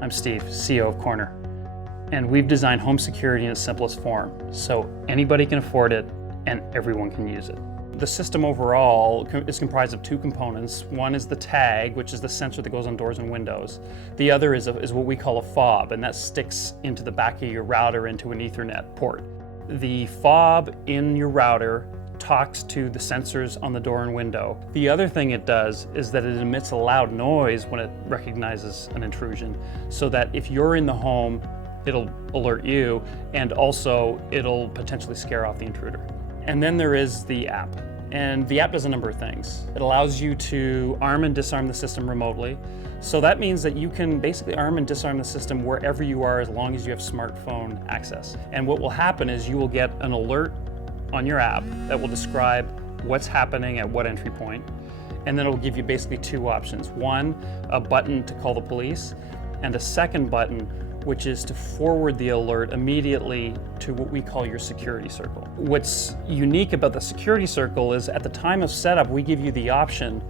I'm Steve, CEO of Korner, and we've designed home security in its simplest form, so anybody can afford it and everyone can use it. The system overall is comprised of two components. One is the tag, which is the sensor that goes on doors and windows. The other is what we call a fob, and that sticks into the back of your router into an Ethernet port. The fob in your router talks to the sensors on the door and window. The other thing it does is that it emits a loud noise when it recognizes an intrusion, so that if you're in the home, it'll alert you, and also it'll potentially scare off the intruder. And then there is the app. And the app does a number of things. It allows you to arm and disarm the system remotely. So that means that you can basically arm and disarm the system wherever you are as long as you have smartphone access. And what will happen is you will get an alert on your app that will describe what's happening at what entry point. And then it will give you basically two options. One, a button to call the police, and a second button which is to forward the alert immediately to what we call your security circle. What's unique about the security circle is at the time of setup, we give you the option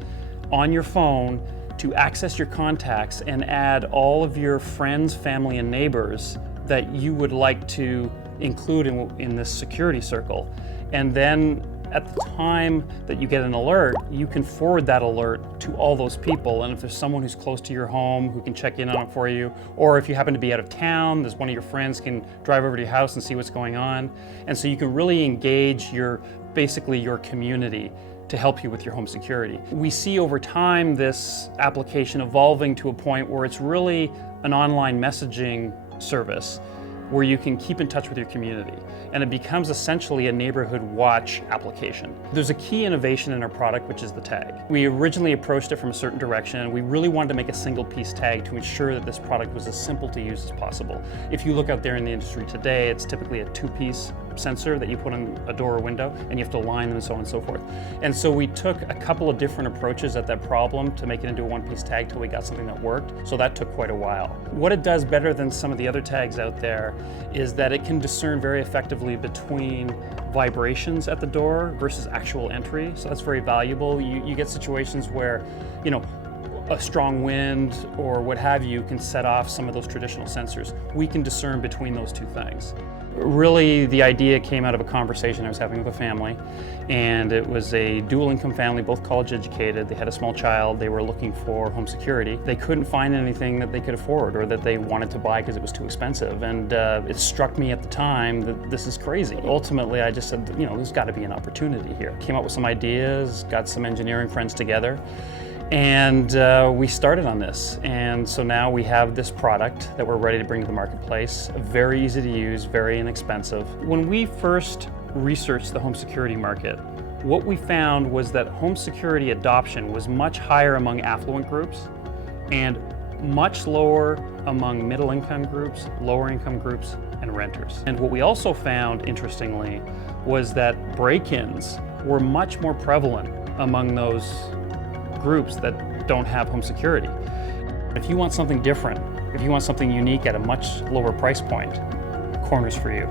on your phone to access your contacts and add all of your friends, family, and neighbors that you would like to include in this security circle. And then at the time that you get an alert, you can forward that alert to all those people. And if there's someone who's close to your home who can check in on it for you, or if you happen to be out of town, there's one of your friends can drive over to your house and see what's going on. And so you can really engage basically your community to help you with your home security. We see over time this application evolving to a point where it's really an online messaging service where you can keep in touch with your community. And it becomes essentially a neighborhood watch application. There's a key innovation in our product, which is the tag. We originally approached it from a certain direction, and we really wanted to make a single piece tag to ensure that this product was as simple to use as possible. If you look out there in the industry today, it's typically a two-piece sensor that you put on a door or window, and you have to align them and so on and so forth. And so we took a couple of different approaches at that problem to make it into a one-piece tag till we got something that worked. So that took quite a while. What it does better than some of the other tags out there is that it can discern very effectively between vibrations at the door versus actual entry. So that's very valuable. You get situations where, a strong wind or what have you can set off some of those traditional sensors. We can discern between those two things. Really, the idea came out of a conversation I was having with a family, and it was a dual income family, both college educated. They had a small child. They were looking for home security. They couldn't find anything that they could afford or that they wanted to buy because it was too expensive. And it struck me at the time that this is crazy. Ultimately, I just said, there's got to be an opportunity here. Came up with some ideas, got some engineering friends together, and we started on this. And so now we have this product that we're ready to bring to the marketplace. Very easy to use, very inexpensive. When we first researched the home security market, what we found was that home security adoption was much higher among affluent groups and much lower among middle income groups, lower income groups, and renters. And what we also found, interestingly, was that break-ins were much more prevalent among those groups that don't have home security. If you want something different, if you want something unique at a much lower price point, Korner's for you.